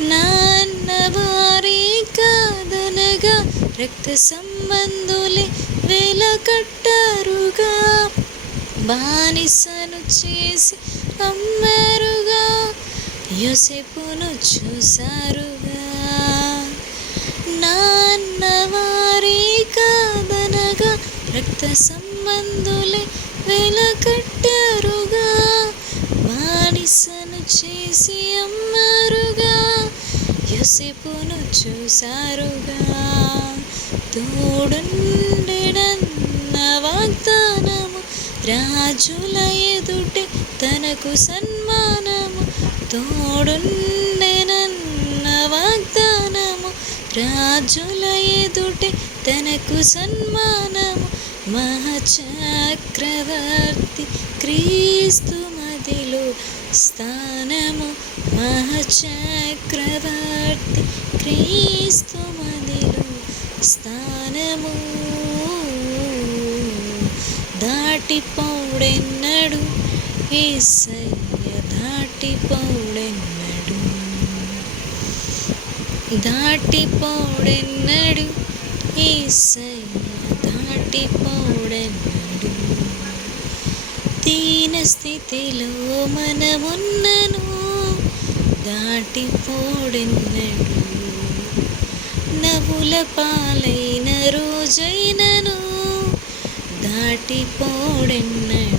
నాన్న వారే కాదనగా రక్త సంబంధులే వేల కట్టారుగా. బానిసను చేసి అమ్మారుగా. యోసేపును చూసారుగా నాన్న వారే కాదనగా రక్త సంబంధులే వేల కట్టారుగా. బానిసను చేసి అమ్మారుగా. యోసేపును చూసారుగా తోడుండెడన్న వాగ్దానము రాజుల ఎదుటే తనకు సన్మానము. తోడుండెనన్న వాగ్దానము రాజుల ఎదుటే తనకు సన్మానము. మహచక్రవర్తి క్రీస్తు స్థానము మహచక్రవర్తి క్రీస్తు మదిలు స్థానము. దాటిపోడెన్నడు ఏసయ్య దాటిపోడెన్నడు. దాటిపోడెన్నడు ఏసయ్య దాటిపోడెన్నడు. దీన స్థితిలో మనమున్నను దాటిపోడెన్నడు నవ్వుల పాలైన రోజైనను దాటిపోడెన్నడు